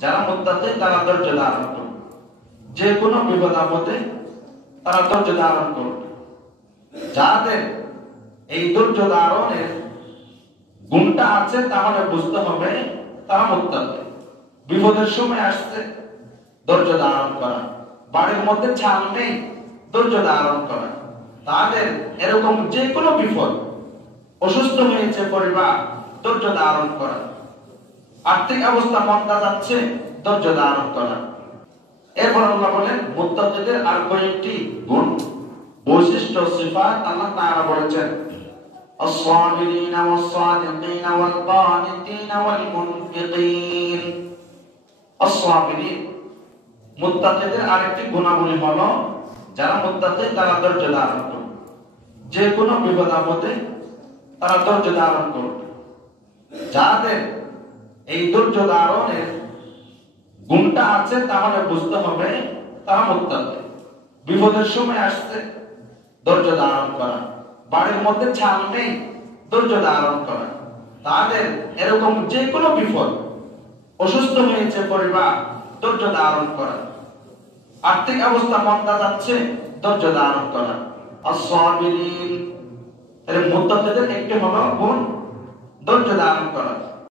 যারা মুত্তাকি তারা ধৈর্য ধারণ করবে, যে কোনো বিপদ আপদে তারা ধৈর্য ধারণ করবে। যাদের এই ধৈর্য ধারণের গুণটা আছে তাহলে বুঝতে হবে তারা মুত্তাকি। বিপদের সময় আসছে ধৈর্য ধারণ করা, বাড়ির মধ্যে ছাল নেই ধৈর্য ধারণ করা, তাদের এরকম যে কোনো বিপদ, অসুস্থ হয়েছে পরিবার ধৈর্য ধারণ করা, আর্থিক অবস্থা মন্দা যাচ্ছে ধৈর্য ধারণ করা। এরপর আল্লাহ বলেন মুত্তাকিদের আর কয়েকটি গুণ, বৈশিষ্ট্য, সিফাত আল্লাহ তাআলা বলেছেন আস-সাবিরিনা ওয়াস-সাদিকিনা ওয়াল-কানিতিনা ওয়াল-মুনফিকিন। আস-সাবিরিন মুত্তাকিদের আরেকটি গুণাবলী হলো যারা মুত্তাকি তারা ধৈর্য ধারণ করবে, যে কোনো বিপদ আপদে তারা ধৈর্য ধারণ করবে। যাদের এই ধৈর্য ধারণের গুণটা আছে তাহলে বুঝতে হবে তারা মুত্তাকি। বিপদের সময় আসছে ধৈর্য ধারণ করা, বাড়ির মধ্যে ছাল নেই ধৈর্য ধারণ করা, তাদের এরকম যে কোনো বিপদ, অসুস্থ হয়েছে পরিবার ধৈর্য ধারণ করা, আর্থিক অবস্থা মন্দা যাচ্ছে ধৈর্য ধারণ করা। আস-সাবিরিন এর মুত্তাকিদের একটি হলো গুণ ধৈর্য ধারণ করা।